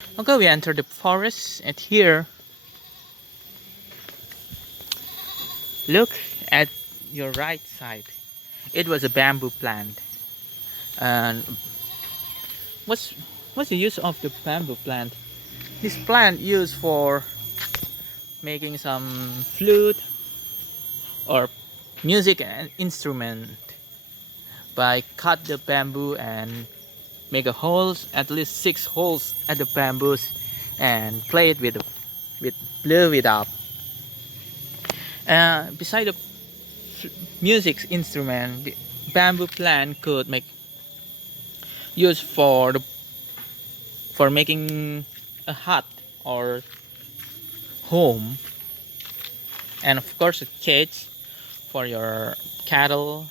Okay, we enter the forest, and here, look at your right side. It was a bamboo plant. And what's what's the use of the bamboo plant? This plant used for making some flute or music and instrument by cut the bamboo and make a holes, at least 6 holes at the bamboos, and play it with blow it up. Beside the music instrument, the bamboo plant could make use for making a hut or home, and of course a cage for your cattle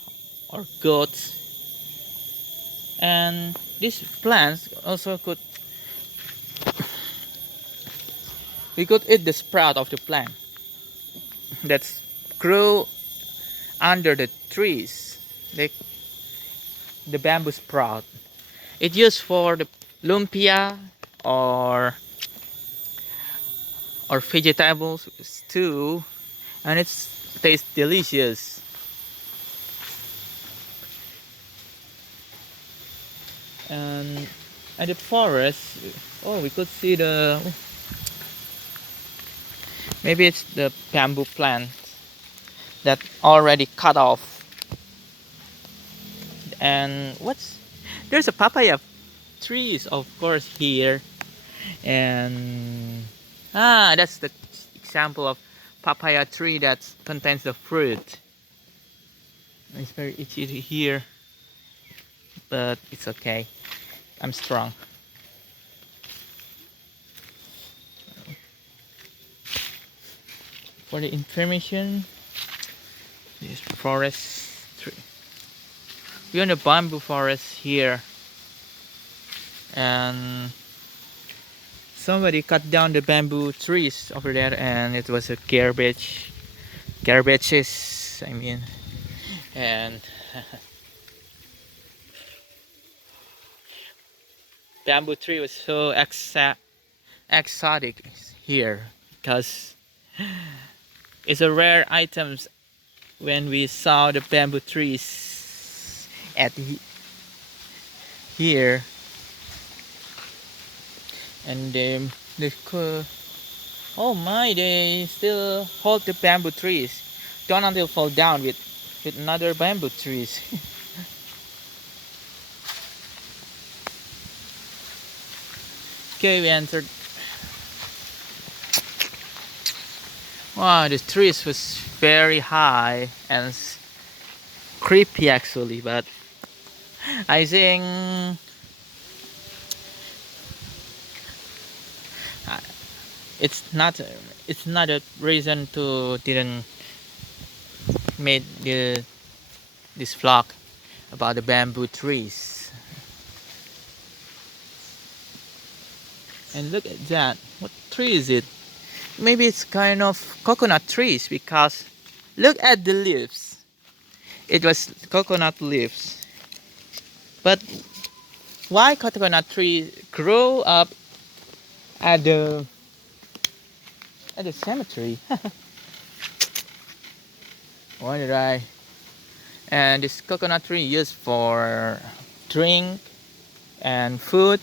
or goats. And these plants also we could eat the sprout of the plant that's grow under the trees, like the bamboo sprout. It's used for the lumpia or vegetables stew, and it tastes delicious. And at the forest, oh, we could see the, maybe it's the bamboo plant that already cut off. And what's there's a papaya trees, of course, here. And that's the example of papaya tree that contains the fruit. It's very itchy here, but it's okay, I'm strong. For the information, this forest tree, we're in the bamboo forest here, and somebody cut down the bamboo trees over there, and it was a garbages, I mean. And bamboo tree was so exotic here because it's a rare items when we saw the bamboo trees at here. And oh my, they still hold the bamboo trees, don't until fall down with another bamboo trees. Okay, we entered. Wow, the trees was very high and creepy actually, but I think uh, it's not a reason to didn't made this vlog about the bamboo trees. And look at that, what tree is it? Maybe it's kind of coconut trees, because look at the leaves. It was coconut leaves. But why coconut tree grow up at the cemetery? Why did I? And this coconut tree used for drink and food,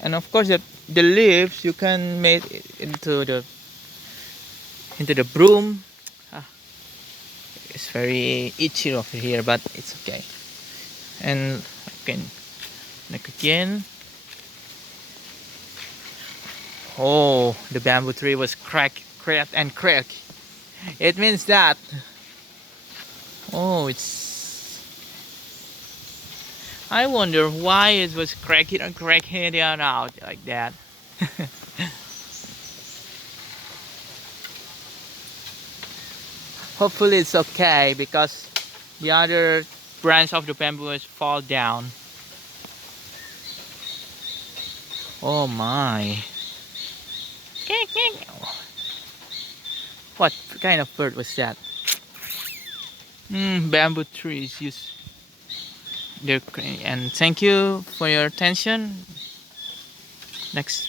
and of course the leaves you can make it into the broom. Ah, it's very itchy over here, but it's okay. And again, look again. Oh, the bamboo tree was cracked and cracked. It means that, oh, I wonder why it was cracking and cracking it out like that. Hopefully it's okay, because the other branch of the bamboo has fall down. Oh my. What kind of bird was that? Bamboo trees use their, and thank you for your attention. Next